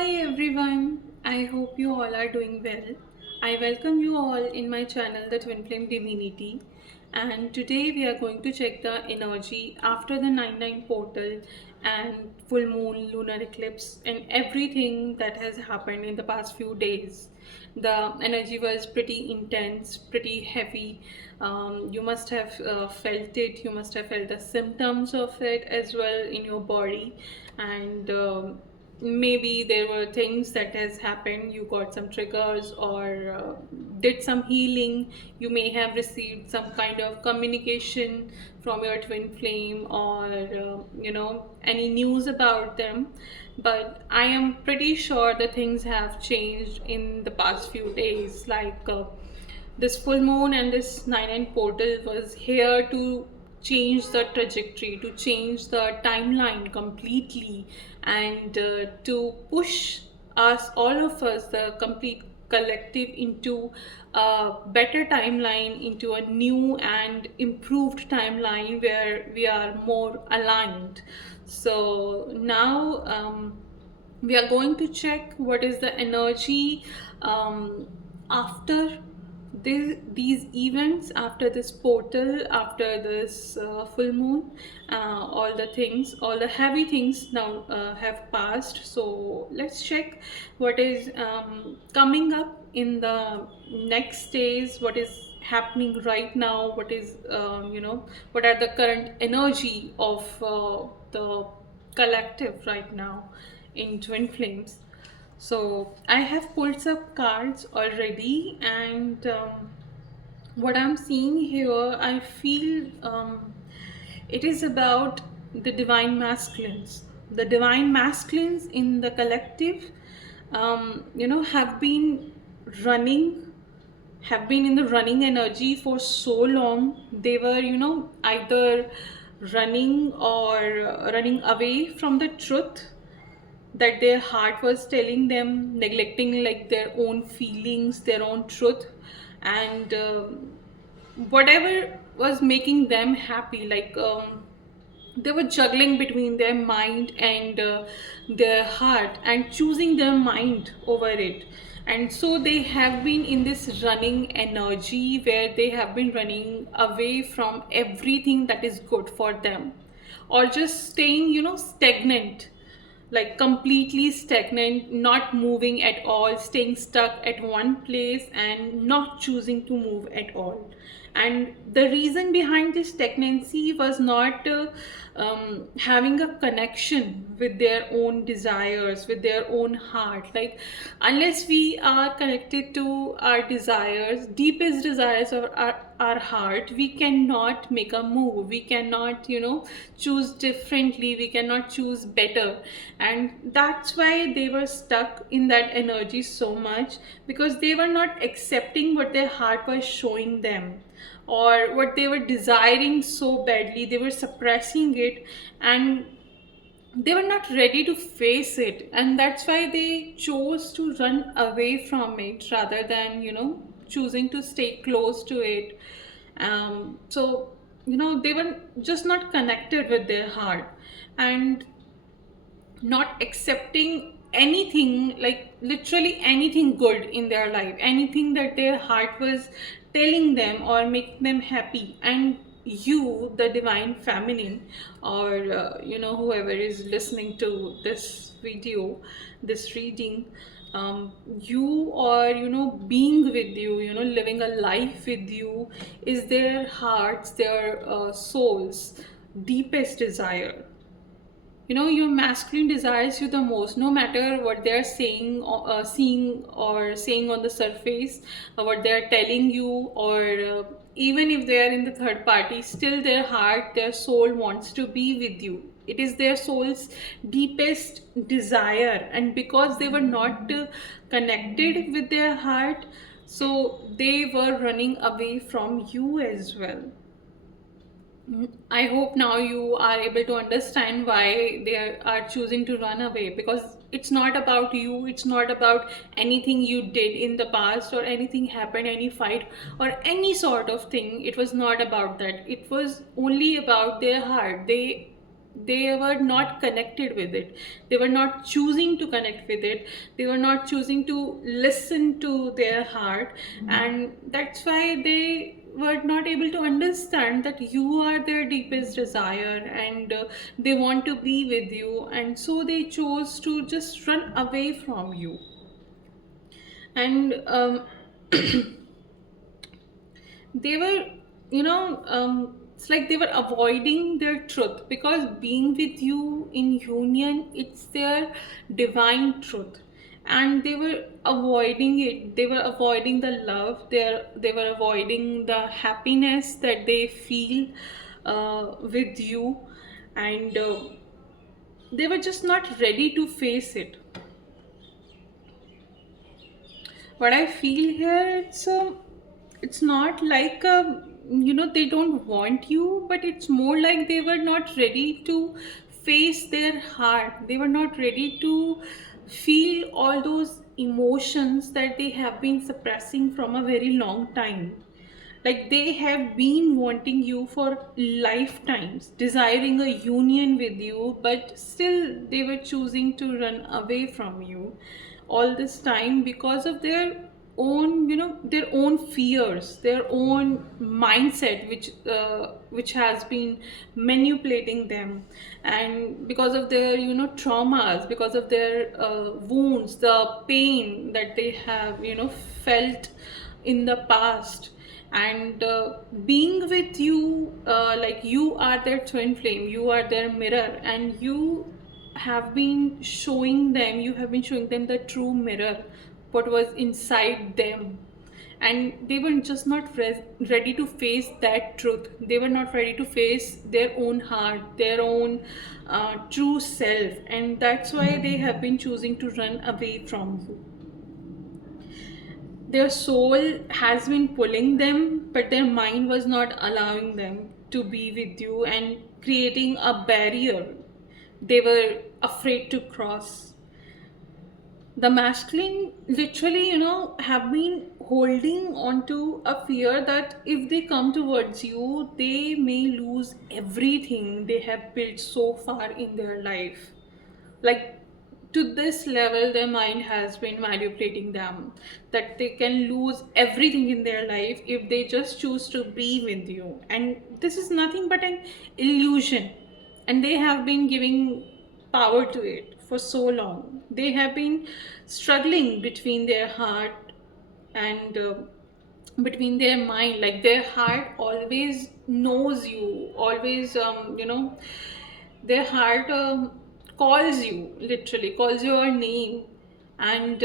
Hi everyone, I hope you all are doing well. I welcome you all in my channel, The Twin Flame Divinity, and today we are going to check the energy after the 99 portal and full moon, lunar eclipse, and everything that has happened in the past few days. The energy was pretty intense, pretty heavy. You must have felt it, you must have felt the symptoms of it as well in your body, and maybe there were things that has happened, you got some triggers or did some healing. You may have received some kind of communication from your twin flame or any news about them, but I am pretty sure the things have changed in the past few days. This full moon and this 9 portal was here to change the trajectory, to change the timeline completely, and to push us, all of us, the complete collective, into a better timeline, into a new and improved timeline where we are more aligned. So now we are going to check what is the energy after these events, after this portal, after this full moon. All the things, all the heavy things now have passed. So let's check what is coming up in the next days, what is happening right now, what is what are the current energy of the collective right now in twin flames. So I have pulled some cards already, and what I'm seeing here, I feel it is about the divine masculines. The divine masculines in the collective, have been running, have been in the running energy for so long. They were, either running or running away from the truth that their heart was telling them, neglecting like their own feelings, their own truth, and whatever was making them happy, they were juggling between their mind and their heart, and choosing their mind over it. And so they have been in this running energy where they have been running away from everything that is good for them, or just staying, stagnant, like completely stagnant, not moving at all, staying stuck at one place and not choosing to move at all. And the reason behind this stagnancy was not having a connection with their own desires, with their own heart. Like, unless we are connected to our desires, deepest desires of our heart, we cannot make a move, we cannot, choose differently, we cannot choose better. And that's why they were stuck in that energy so much, because they were not accepting what their heart was showing them, or what they were desiring so badly. They were suppressing it, and they were not ready to face it, and that's why they chose to run away from it rather than, choosing to stay close to it. So, they were just not connected with their heart, and not accepting anything, like literally anything good in their life, anything that their heart was telling them or making them happy. And you, the divine feminine, or whoever is listening to this video, this reading, you, or being with you, living a life with you, is their hearts, their souls deepest desire. Your masculine desires you the most, no matter what they're saying, seeing or saying on the surface, what they're telling you, or even if they are in the third party, still their heart, their soul wants to be with you. It is their soul's deepest desire, and because they were not connected with their heart, so they were running away from you as well. I hope now you are able to understand why they are choosing to run away, because it's not about you, it's not about anything you did in the past, or anything happened, any fight, or any sort of thing. It was not about that. It was only about their heart. They they were not connected with it, they were not choosing to connect with it, they were not choosing to listen to their heart. And that's why they were not able to understand that you are their deepest desire, and they want to be with you, and so they chose to just run away from you. And they were, it's like they were avoiding their truth, because being with you in union, it's their divine truth, and they were avoiding it. They were avoiding the love, they were avoiding the happiness that they feel with you. And they were just not ready to face it. What I feel here, it's not like they don't want you, but it's more like they were not ready to face their heart. They were not ready to feel all those emotions that they have been suppressing from a very long time. Like they have been wanting you for lifetimes, desiring a union with you, but still they were choosing to run away from you all this time because of their own, their own fears, their own mindset, which has been manipulating them. And because of their, traumas, because of their wounds, the pain that they have, felt in the past. And being with you, like you are their twin flame, you are their mirror, and you have been showing them the true mirror, what was inside them. And they were just not ready to face that truth. They were not ready to face their own heart, their own true self, and that's why they have been choosing to run away from you. Their soul has been pulling them, but their mind was not allowing them to be with you, and creating a barrier they were afraid to cross. The masculine literally, have been holding on to a fear that if they come towards you, they may lose everything they have built so far in their life. Like, to this level their mind has been manipulating them, that they can lose everything in their life if they just choose to be with you. And this is nothing but an illusion, and they have been giving power to it for so long. They have been struggling between their heart and between their mind. Like their heart always knows you, always, their heart calls you, literally calls your name. And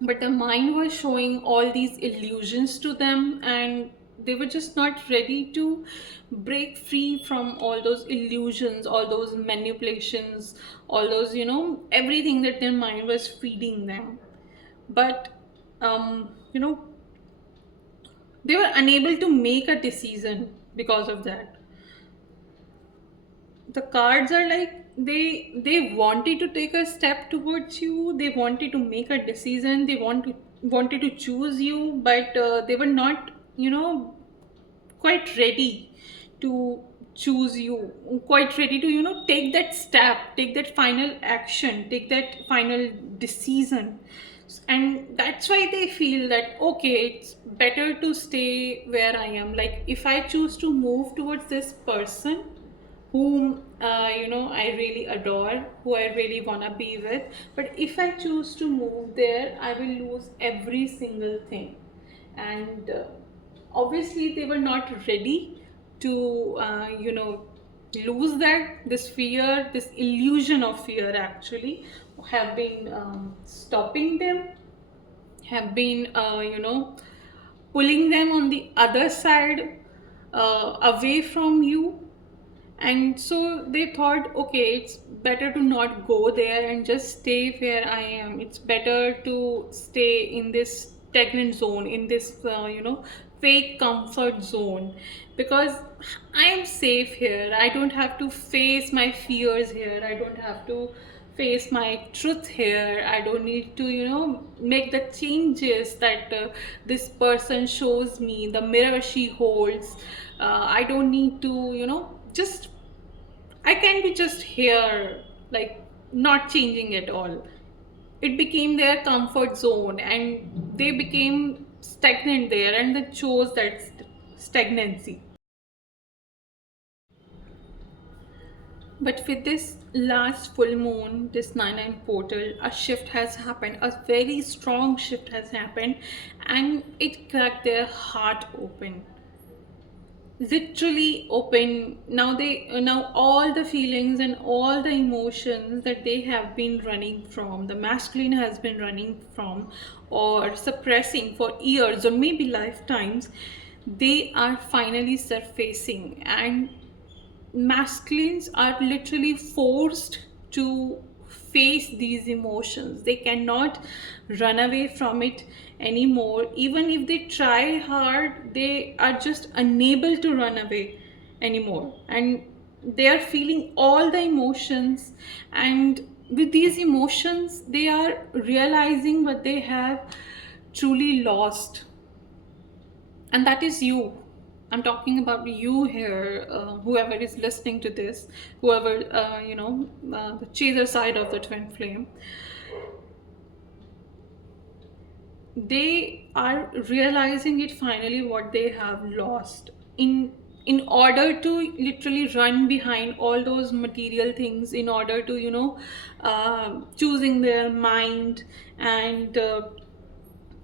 but the mind was showing all these illusions to them, and they were just not ready to break free from all those illusions, all those manipulations, all those, everything that their mind was feeding them. But um, you know they were unable to make a decision because of that. The cards are like, they wanted to take a step towards you, they wanted to make a decision, they wanted to choose you, but they were not, quite ready to choose you, quite ready to, take that step, take that final action, take that final decision. And that's why they feel that, okay, it's better to stay where I am. Like if I choose to move towards this person whom I really adore, who I really want to be with, but if I choose to move there, I will lose every single thing. And obviously they were not ready to lose that. This fear, this illusion of fear actually have been stopping them, have been pulling them on the other side, away from you. And so they thought, okay, it's better to not go there and just stay where I am. It's better to stay in this stagnant zone, in this fake comfort zone, because I am safe here. I don't have to face my fears here, I don't have to face my truth here. I don't need to make the changes that this person shows me, the mirror she holds. I don't need to just I can be just here, like not changing at all. It became their comfort zone and they became stagnant there and they chose that stagnancy. But with this last full moon, this 9/9 portal, a shift has happened, a very strong shift has happened, and it cracked their heart open, literally open. Now all the feelings and all the emotions that they have been running from, the masculine has been running from or suppressing for years or maybe lifetimes, they are finally surfacing, and masculines are literally forced to face these emotions. They cannot run away from it anymore. Even if they try hard, they are just unable to run away anymore. And they are feeling all the emotions. And with these emotions, they are realizing what they have truly lost, and that is you. I'm talking about you here, whoever is listening to this, whoever, the chaser side of the twin flame. They are realizing it finally what they have lost in order to literally run behind all those material things, in order to choosing their mind and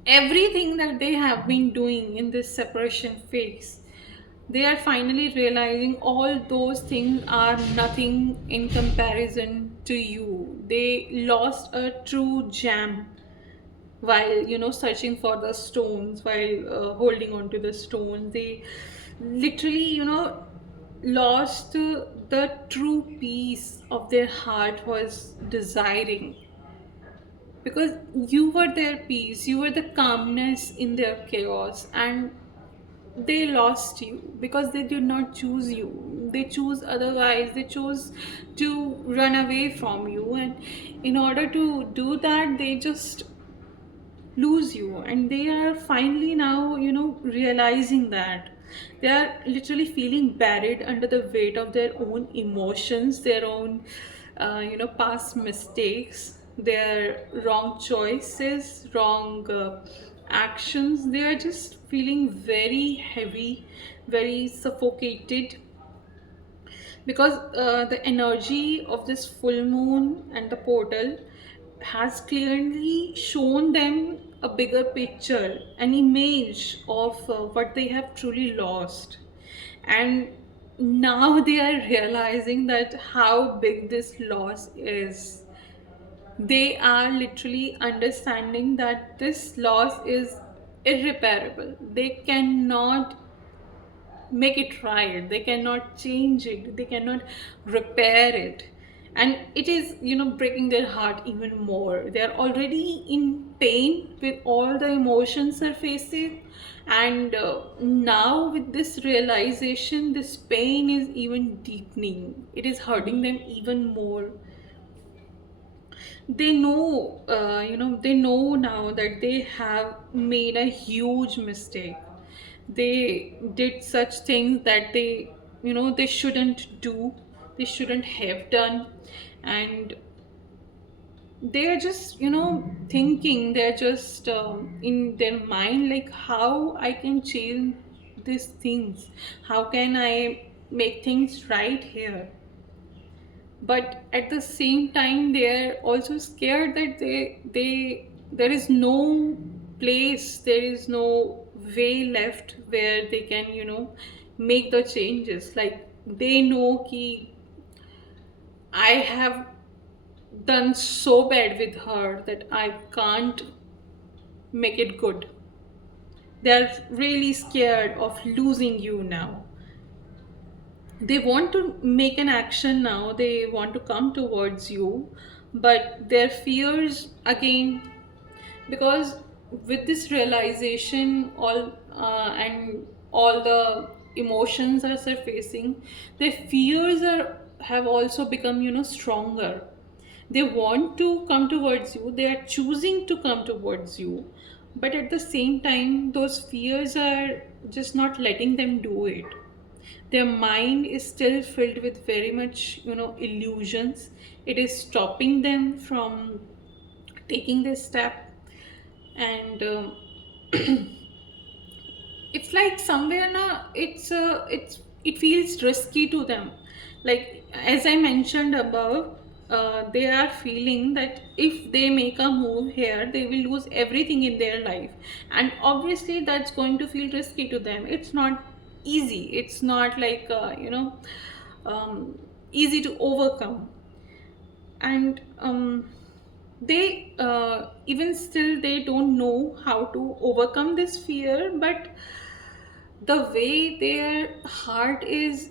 everything that they have been doing in this separation phase. They are finally realizing all those things are nothing in comparison to you. They lost a true gem while searching for the stones, while holding on to the stones. They literally lost the true peace of their heart was desiring, because you were their peace, you were the calmness in their chaos, and they lost you because they did not choose you. They choose otherwise. They chose to run away from you, and in order to do that, they just lose you. And they are finally now realizing that they are literally feeling buried under the weight of their own emotions, their own past mistakes, their wrong choices, wrong actions. They are just feeling very heavy, very suffocated, because the energy of this full moon and the portal has clearly shown them a bigger picture, an image of what they have truly lost. And now they are realizing that how big this loss is. They are literally understanding that this loss is irreparable. They cannot make it right, they cannot change it, they cannot repair it. And it is breaking their heart even more. They are already in pain with all the emotions they're facing, and now with this realization, this pain is even deepening. It is hurting them even more. They know, they know now that they have made a huge mistake. They did such things that they shouldn't do, they shouldn't have done. And they are just thinking, they're just in their mind, like, how I can change these things, how can I make things right here. But at the same time, they're also scared that there is no place, there is no way left where they can make the changes. Like, they know ki I have done so bad with her that I can't make it good. They're really scared of losing you now. They want to make an action now, they want to come towards you, but their fears again, because with this realization, and all the emotions are surfacing, their fears are have also become stronger. They want to come towards you, they are choosing to come towards you, but at the same time those fears are just not letting them do it, Their mind is still filled with very much, illusions. It is stopping them from taking this step. And it's like somewhere now it feels risky to them. Like as I mentioned above, they are feeling that if they make a move here, they will lose everything in their life, and obviously that's going to feel risky to them. It's not easy. It's not like um, easy to overcome. And they even still they don't know how to overcome this fear. But the way their heart is,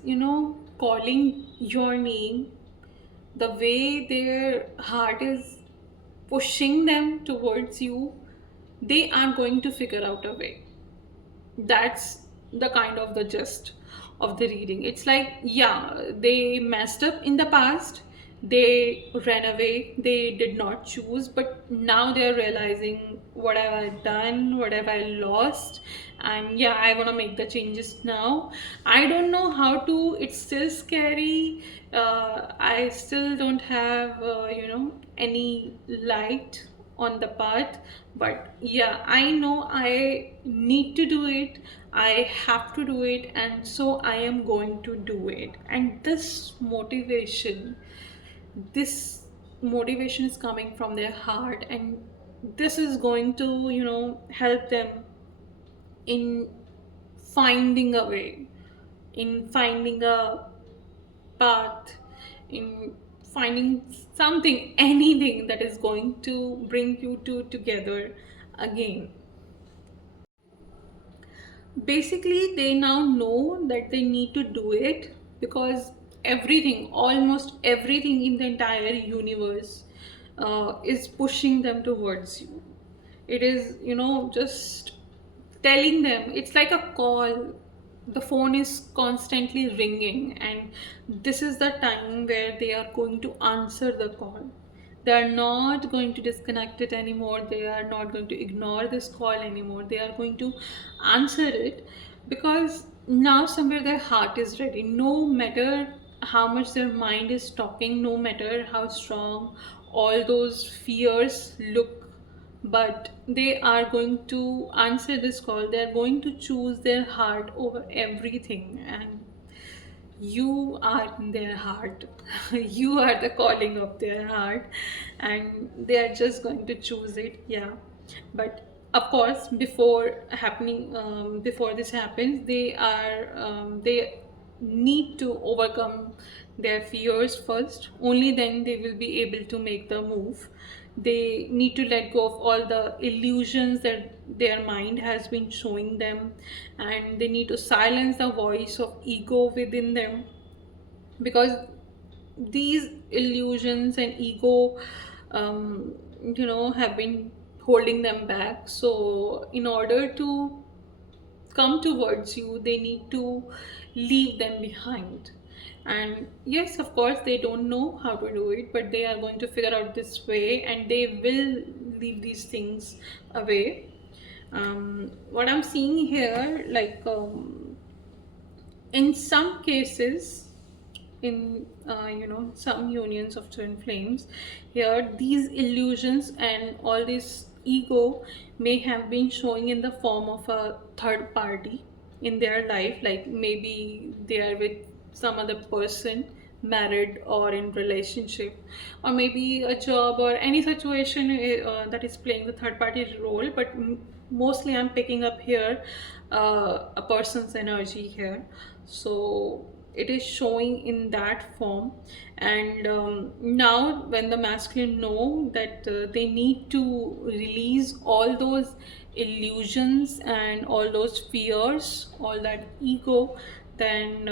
calling your name, the way their heart is pushing them towards you, they are going to figure out a way. That's the kind of the gist of the reading. It's like, yeah, they messed up in the past, they ran away, they did not choose, but now they're realizing what have I done, what have I lost, and yeah, I want to make the changes now. I don't know how to. It's still scary. I still don't have any light on the path. But yeah, I know I need to do it, I have to do it, and so I am going to do it. And this motivation is coming from their heart, and this is going to help them in finding a way, in finding a path, in finding something, anything that is going to bring you two together again. Basically, they now know that they need to do it, because everything, almost everything in the entire universe is pushing them towards you. It is, just telling them. It's like a call. The phone is constantly ringing, and this is the time where they are going to answer the call. They are not going to disconnect it anymore. They are not going to ignore this call anymore. They are going to answer it, because now somewhere their heart is ready. No matter how much their mind is talking, no matter how strong all those fears look, but they are going to answer this call. They are going to choose their heart over everything. And you are in their heart. You are the calling of their heart, and they are just going to choose it. Yeah. But of course, before this happens, they need to overcome their fears first. Only then they will be able to make the move. They need to let go of all the illusions that their mind has been showing them, and they need to silence the voice of ego within them, because these illusions and ego have been holding them back. So in order to come towards you, they need to leave them behind. And yes, of course, they don't know how to do it, but they are going to figure out this way, and they will leave these things away. What I'm seeing here, like in some cases, in some unions of twin flames, here these illusions and all this ego may have been showing in the form of a third party in their life. Like maybe they are with some other person, married or in relationship, or maybe a job or any situation that is playing the third party role. But mostly I'm picking up here a person's energy here. So it is showing in that form. And now when the masculine know that they need to release all those illusions and all those fears, all that ego, then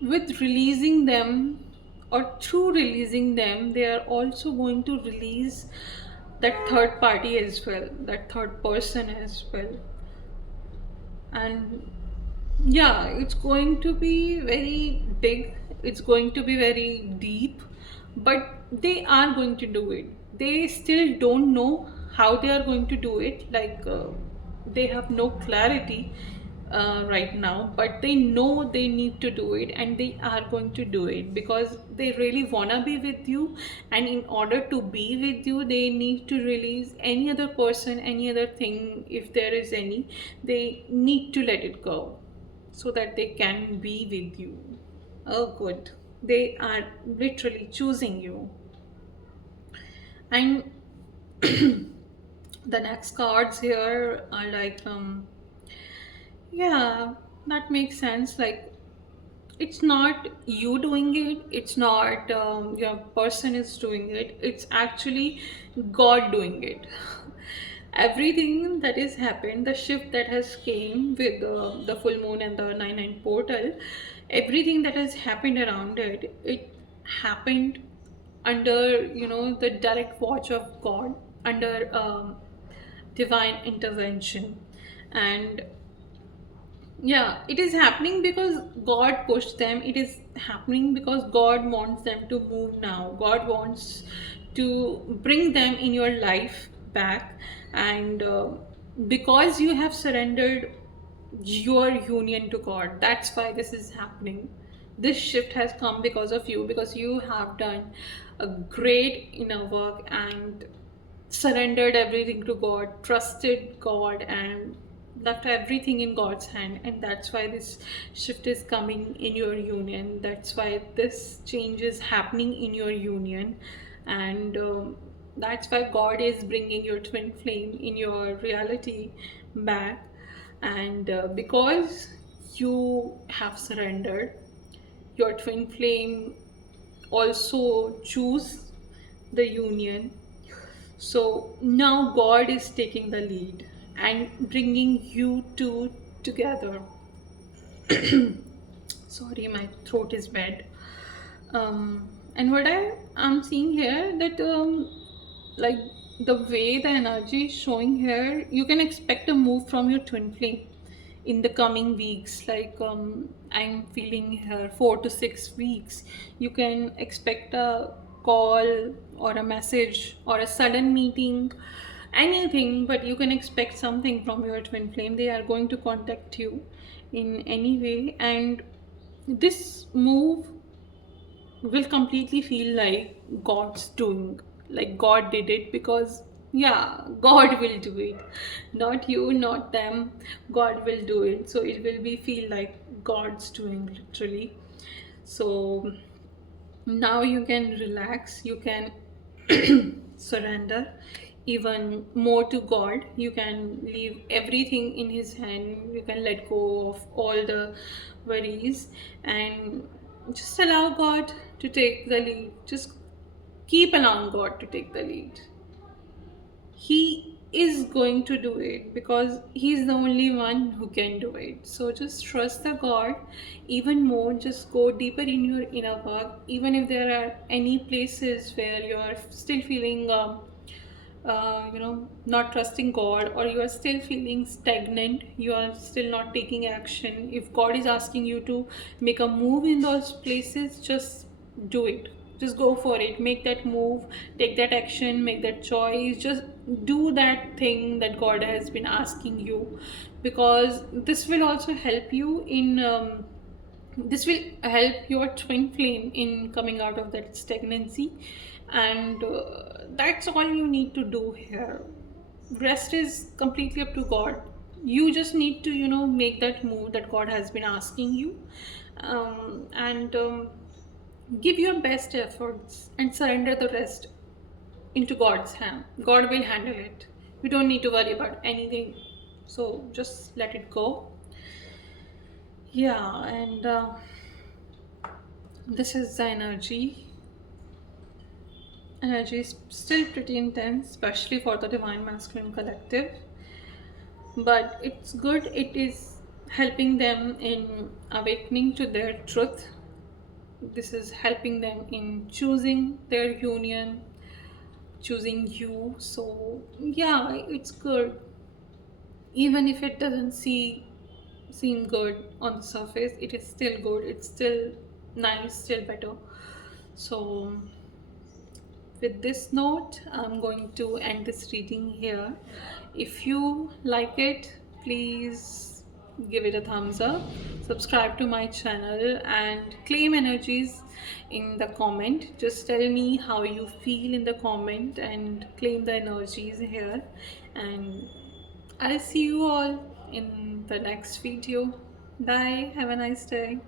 with releasing them, or through releasing them, they are also going to release that third party as well, that third person as well. And yeah, it's going to be very big, it's going to be very deep, but they are going to do it. They still don't know how they are going to do it. Like they have no clarity. right now, but they know they need to do it, and they are going to do it because they really want to be with you. And in order to be with you, they need to release any other person, any other thing, if there is any. They need to let it go so that they can be with you. Oh good, they are literally choosing you. And the next cards here are like, yeah, that makes sense. Like, it's not you doing it, it's not your person is doing it, it's actually God doing it. Everything that has happened, the shift that has came with the full moon and the 9-9 portal, everything that has happened around it, it happened under, the direct watch of God, under divine intervention. And yeah, it is happening because God pushed them. It is happening because God wants them to move now. God wants to bring them in your life back. And because you have surrendered your union to God, that's why this is happening. This shift has come because of you, because you have done a great inner work and surrendered everything to God, trusted God, and left everything in God's hand. And that's why this shift is coming in your union. That's why this change is happening in your union. And that's why God is bringing your twin flame in your reality back. And because you have surrendered, your twin flame also choose the union. So now God is taking the lead and bringing you two together. Sorry, my throat is bad. And what I am seeing here, that like, the way the energy is showing here, you can expect a move from your twin flame in the coming weeks. Like, I'm feeling here 4 to 6 weeks. You can expect a call or a message or a sudden meeting, anything, but you can expect something from your twin flame. They are going to contact you in any way. And this move will completely feel like God's doing, like God did it, because yeah, God will do it, not you, not them. God will do it, so it will be feel like God's doing, literally. So now you can relax, you can surrender even more to God. You can leave everything in His hand, you can let go of all the worries, and just allow God to take the lead. Just keep allowing God to take the lead. He is going to do it because He's the only one who can do it. So just trust the God even more. Just go deeper in your inner work. Even if there are any places where you are still feeling, not trusting God, or you are still feeling stagnant, you are still not taking action. If God is asking you to make a move in those places, just do it. Just go for it, make that move, take that action, make that choice. Just do that thing that God has been asking you, because this will also help you in this will help your twin flame in coming out of that stagnancy. And that's all you need to do here. Rest is completely up to God. You just need to, make that move that God has been asking you. And give your best efforts and surrender the rest into God's hand. God will handle it. You don't need to worry about anything. So just let it go. Yeah, and this is the energy. Energy is still pretty intense, especially for the Divine Masculine Collective. But it's good, it is helping them in awakening to their truth. This is helping them in choosing their union, choosing you. So yeah, it's good. Even if it doesn't seem good on the surface, it is still good, it's still nice, still better. So with this note, I'm going to end this reading here. If you like it, please give it a thumbs up, subscribe to my channel, and claim energies in the comment. Just tell me how you feel in the comment and claim the energies here. And I'll see you all in the next video. Bye. Have a nice day.